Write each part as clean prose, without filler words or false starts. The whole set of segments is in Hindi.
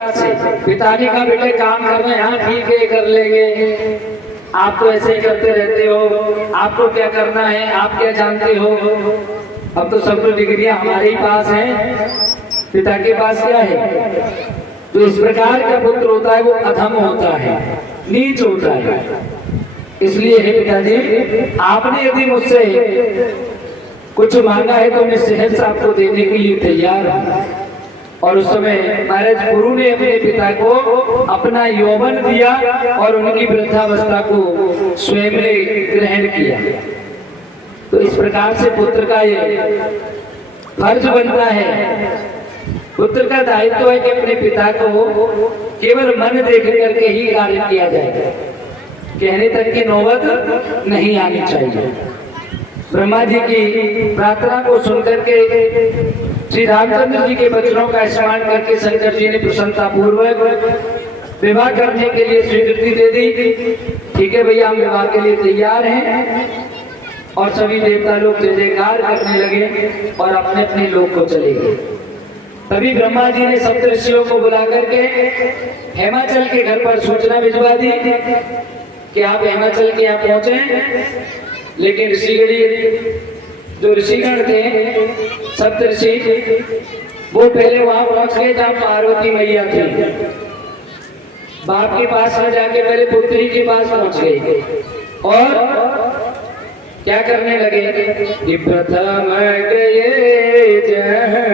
पिता जी का बेटे काम कर रहे हैं, हाँ ठीक है कर लेंगे, आप तो ऐसे ही करते रहते हो, आपको क्या करना है, आप क्या जानते हो। अब तो सब तो डिग्रियां हमारे ही पास हैं, पिता के पास क्या है। तो इस प्रकार का पुत्र होता है वो अधम होता है, नीच होता है। इसलिए हे पिताजी, आपने यदि मुझसे कुछ मांगा है तो मैं सहज आपको देने के लिए तैयार हूँ। और उस समय महाराज गुरु ने अपने पिता को अपना यौवन दिया और उनकी वृद्धावस्था को स्वयं ने ग्रहण किया। तो इस प्रकार से पुत्र का ये फर्ज बनता है, पुत्र का दायित्व है कि अपने पिता को केवल मन देख करके ही कार्य किया जाएगा, कहने तक की नौबत नहीं आनी चाहिए। ब्रह्मा जी की प्रार्थना को सुनकर के श्री रामचंद्र जी के वचनों का स्मरण करके शंकर जी ने प्रसन्नता पूर्वक विवाह करने के लिए स्वीकृति दे दी। ठीक है भैया, हम विवाह के लिए तैयार हैं। और सभी देवता लोग जय जयकार करने लगे और अपने अपने लोक को चले गए। तभी ब्रह्मा जी ने सप्त ऋषियों को बुला करके हेमाचल के घर पर सूचना भिजवा दी कि आप हेमाचल के यहाँ पहुंचे। लेकिन जो ऋषिगण थे, सप्त ऋषि, वो पहले वहां पहुंच गए जहां पार्वती मैया थी। बाप के पास न जाके पहले पुत्री के पास पहुंच गए और क्या करने लगे कि प्रथम गए जहाँ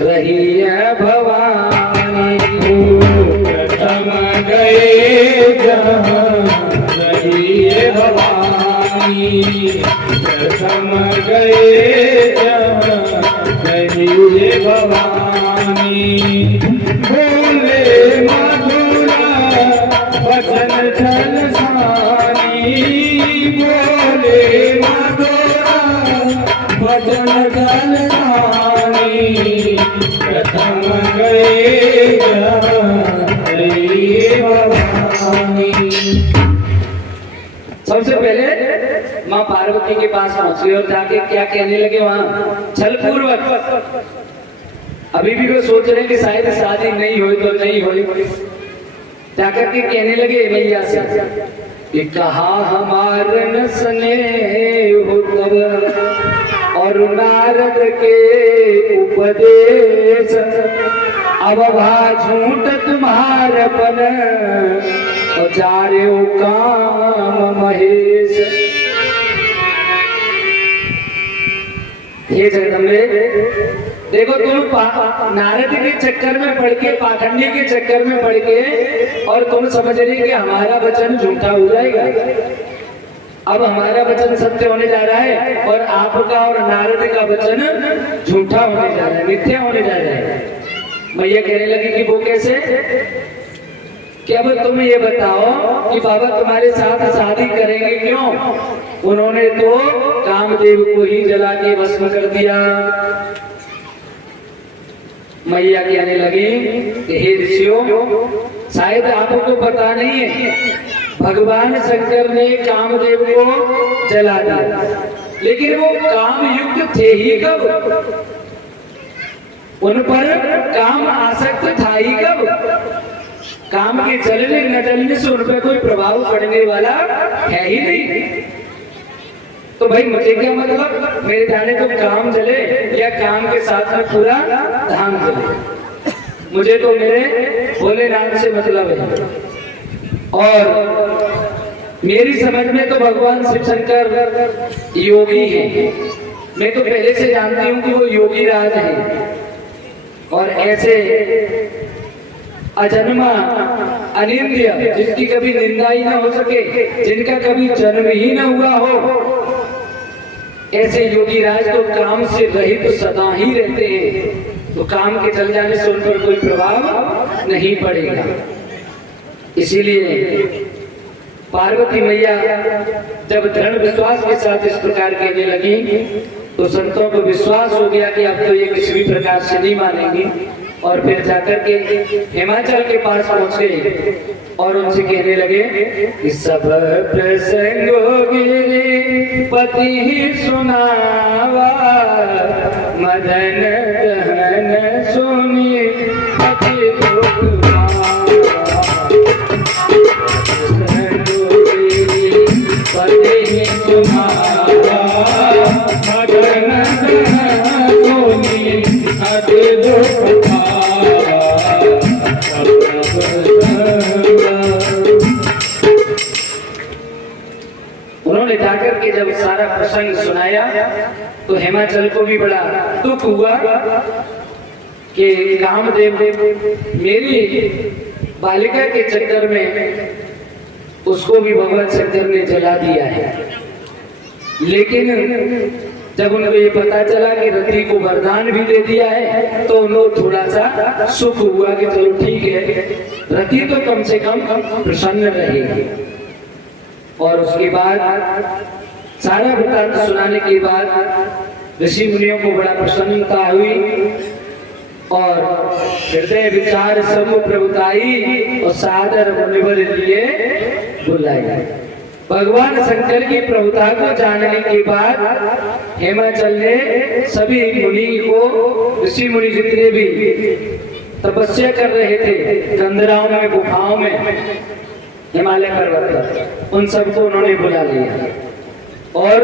रही भवानी, प्रथम गए जहाँ रही भवानी, प्रथम गए जहाँ रही भवानी। बोले मधुरा वचन छलसानी, बोले मधुरा वचन छलसानी, प्रथम गए जहाँ रही भवानी। सबसे पहले माँ पार्वती के पास पहुंचे और जाके क्या कहने लगे वहां छल पूर्वक। अभी भी वो सोच रहे हैं कि शायद शादी नहीं हुई तो नहीं हुई, जाकर के कहने लगे मैया से कि कहा हमार न स्नेह हो तब और नारद के उपदेश, अब भा झूठ तुम्हारपन और जा रे ओ काम महेश। हे जगदम्बे, देखो तुम नारद के चक्कर में पड़ के, पाखंडी के चक्कर में पड़ के और तुम समझ रही कि हमारा वचन झूठा हो जाएगा। अब हमारा वचन सत्य होने जा रहा है और आपका और नारद का वचन झूठा होने जा रहा है, मिथ्या होने जा रहा है। मैया कहने लगी कि वो कैसे, कि अब तुम ये बताओ कि बाबा तुम्हारे साथ शादी करेंगे क्यों। उन्होंने तो कामदेव को ही जला के भस्म कर दिया। मैया कहने लगी कि हे ऋषियों, शायद आपको पता नहीं है, भगवान शंकर ने कामदेव को जला दिया, लेकिन वो काम युक्त थे ही कब, उन पर काम आसक्त था ही कब। काम के जलने न जलने से उन पर कोई प्रभाव पड़ने वाला है ही नहीं। तो भाई मुझे क्या मतलब, मेरे जाने तो काम जले या काम के साथ में पूरा धाम जले, मुझे तो मेरे भोलेनाथ से मतलब है। और मेरी समझ में तो भगवान शिव शंकर योगी हैं। मैं तो पहले से जानती हूँ कि वो योगी राज हैं और ऐसे अजन्मा अनिंद्य, जिसकी कभी निंदा ही ना हो सके, जिनका कभी जन्म ही ना हुआ हो, ऐसे योगी राज तो काम से रहित तो सदा ही रहते हैं। तो काम के चल जाने से उन पर कोई प्रभाव नहीं पड़ेगा। इसीलिए पार्वती मैया जब दृढ़ विश्वास के साथ इस प्रकार कहने लगी तो संतों को विश्वास हो गया कि अब तो ये किसी भी प्रकार से नहीं मानेंगी। और फिर जाकर के हिमाचल के पास पहुंचे और उनसे कहने लगे कि सब प्रसंगों पति ही सुनावा, मदन दहन सुनी पति जब सारा प्रसंग सुनाया तो हेमाचल को भी बड़ा दुख हुआ कि कामदेव मेरी बालिका के चक्कर में उसको भी भगवान शंकर ने जला दिया है। लेकिन जब उनको ये पता चला कि रति को वरदान भी दे दिया है तो उनको थोड़ा सा सुख हुआ कि चलो ठीक है, रति तो कम से कम प्रसन्न रहेगी। और उसके बाद सारा वृत्तांत सुनाने के बाद ऋषि मुनियों को बड़ा प्रसन्नता हुई और हृदय विचार सब प्रभुताई और सादर मुनिवर लिए बुलाया। भगवान शंकर की प्रभुता को जानने के बाद हेमाचल ने सभी मुनि को, ऋषि मुनि जितने भी तपस्या कर रहे थे कंदराओं में, गुफाओं में, हिमालय पर्वत पर, उन सबको उन्होंने बुला लिया। और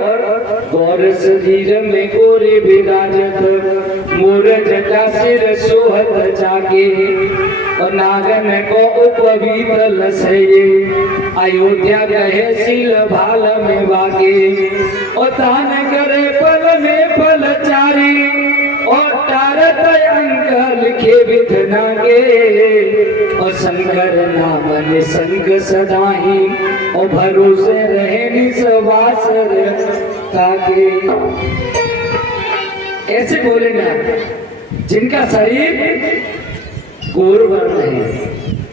गौर शरीर में गोरे विराजत मोर जटा सिर सोहत जाके और नागन को उपवीत लसे अयोध्या कहे सील भाल में वाके और तान करे पल में पल चारी और तारत अंक लिखे विधना के और शंकर नाम निसंग सदाही और भरोसे रहे निस्वास ताके। ऐसे बोले ना जिनका शरीर गौर वर्ण है,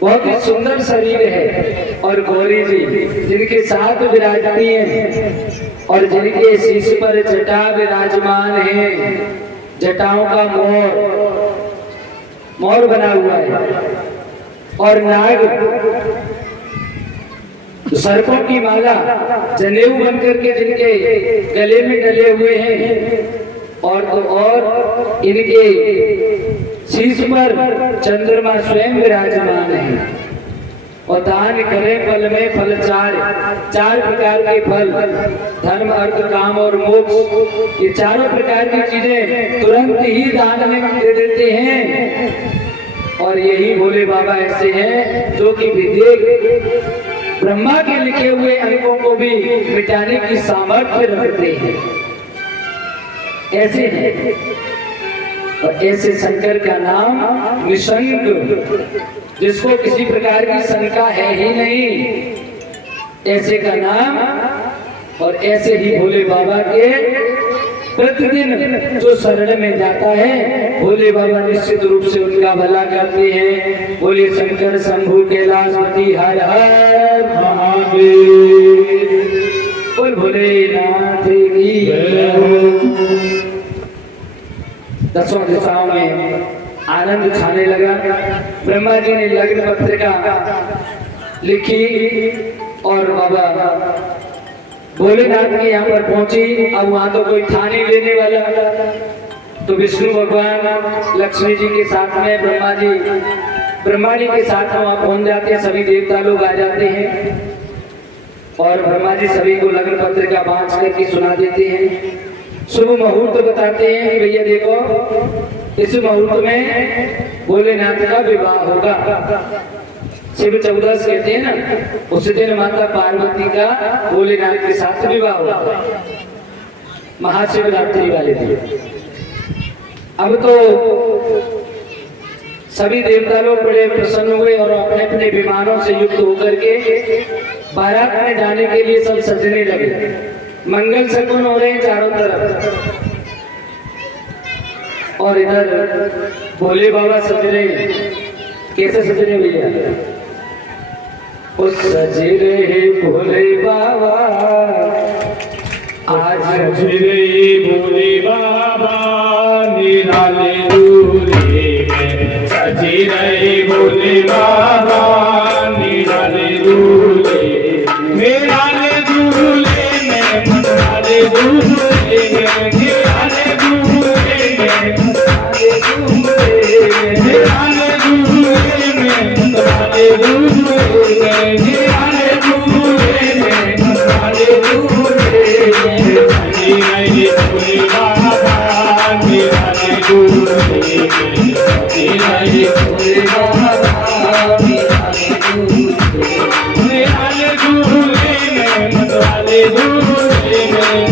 बहुत ही सुंदर शरीर है, और गौरी जी जिनके साथ विराजती हैं और जिनके शीश पर जटा विराजमान है, जटाओं का मोर बना हुआ है, और नाग सर्पों की माला जनेऊ बनकर के जिनके गले में डले हुए हैं, और इनके शीश पर चंद्रमा स्वयं विराजमान है। और दान करे फल में फल चार प्रकार के फल, धर्म अर्थ काम और मोक्ष, ये चारों प्रकार की चीजें तुरंत ही दान में दे देते हैं। और यही भोले बाबा ऐसे हैं जो कि विधेयक ब्रह्मा के लिखे हुए अंकों को भी मिटाने की सामर्थ्य रखते हैं, ऐसे हैं। और ऐसे शंकर का नाम निशंक, जिसको किसी प्रकार की शंका है ही नहीं, ऐसे का नाम। और ऐसे ही भोले बाबा के प्रतिदिन जो शरण में जाता है भोले बाबा निश्चित रूप से उनका भला करते हैं। बोले शंकर शंभु कैलाशपति हर हर महादेव, बोल भोलेनाथ की जय हो। दसों दिशाओं में आनंद छाने लगा। ब्रह्मा जी ने लग्न पत्रिका लिखी और बाबा भोलेनाथ के यहाँ पर पहुंची। अब वहां तो कोई था नहीं लेने वाला, तो विष्णु भगवान लक्ष्मी जी के साथ में ब्रह्मा जी के साथ में वहां पहुंच जाते हैं। सभी देवता लोग आ जाते हैं और ब्रह्मा जी सभी को लग्न पत्रिका बांट करके सुना देते हैं। शुभ मुहूर्त बताते हैं कि भैया देखो इस मुहूर्त में भोलेनाथ का विवाह होगा। शिव चौदस कहते हैं ना, उस दिन माता पार्वती का भोलेनाथ के साथ विवाह होगा, महाशिवरात्रि वाले दिन। अब तो सभी देवता लोग बड़े प्रसन्न हुए और अपने अपने विमानों से युक्त होकर के बारात में जाने के लिए सब सजने लगे। मंगल शकुन हो रहे हैं चारों तरफ, और इधर भोले बाबा सज रहे। कैसे सज रहे भैया? उस सज रहे भोले बाबा, आज सज रहे भोले बाबा निराले दूल्हे में, सज रहे भोले बाबा निराले दूल्हे निराले दूल्हे में, निराले दूल्हे में, निराले दूल्हे में, निराले दूल्हे में, निराले दूल्हे में, निराले दूल्हे में, निराले दूल्हे में, सजी रही भोले बाबा निराले दूल्हे में, सजी रही भोले बाबा निराले दूल्हे में, निराले दूल्हे में, निराले दूल्हे में।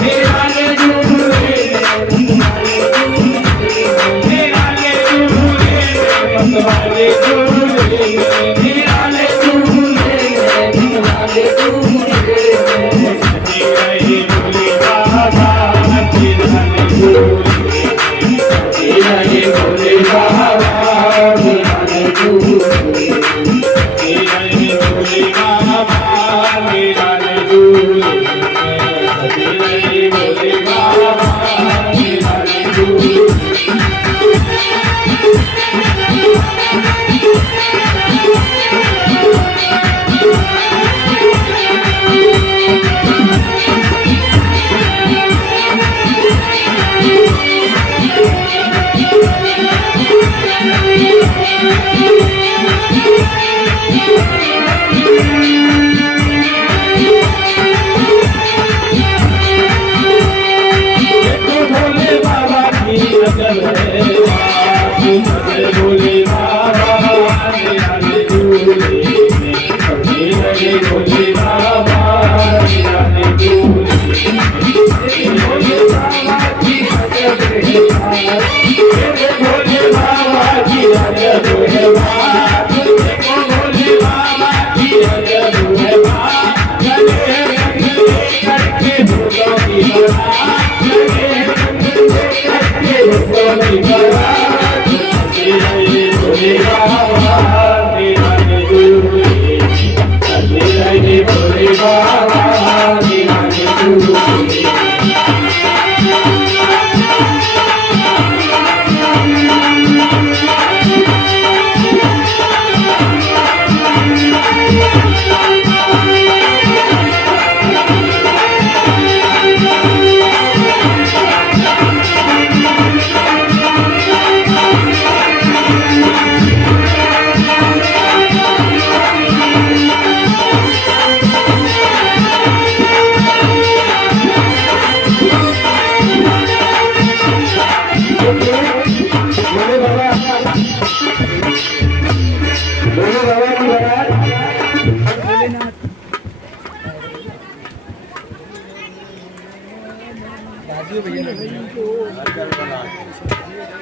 देखो भोले बाबा की नजर है बात, भोले बाबा आने आने दूल्हे में, भोले लगे भोले बाबा आने आने दूल्हे में। भोले बाबा की नजर है बात, भोले बाबा की नजर है बात, देखो भोले बाबा की नजर है बात, गले गले करके भूलों की बात, गले गले करके भूलों की बात, भोले बाबा मेरा दूल्हे, भोले बाबा मेरा दूल्हे।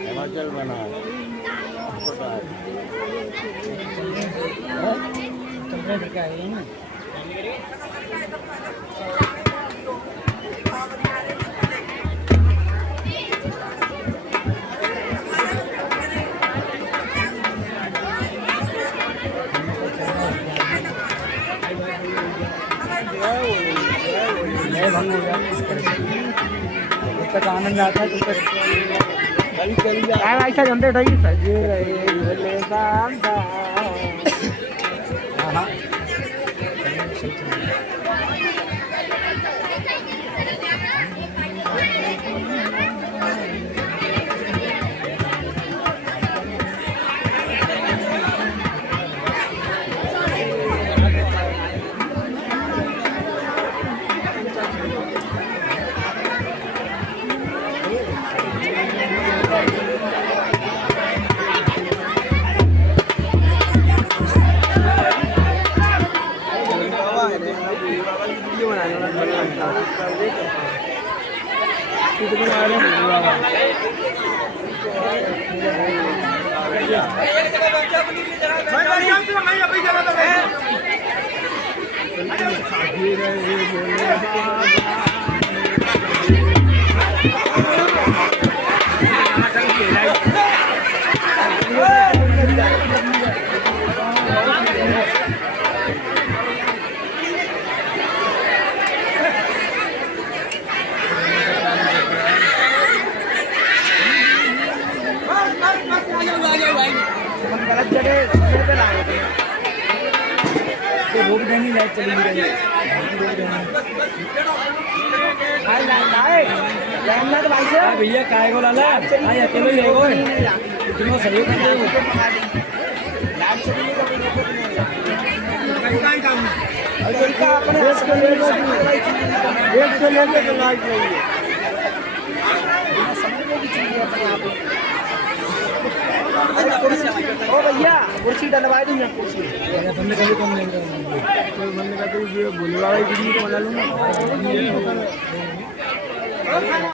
हिमाचल बना तक आनंद आता है ऐसा जनते उठाइए सजे रहे भोले बाबा। हाँ भैया काय को लाला आई अकेले ही रहेगो तुमको सहयोग कर देंगे ओ भैया कुर्सी डलवा दूंगा कुर्सी बंदे कभी कम लेंगे बंदे का तो ये बुलवा ही बना लूंगा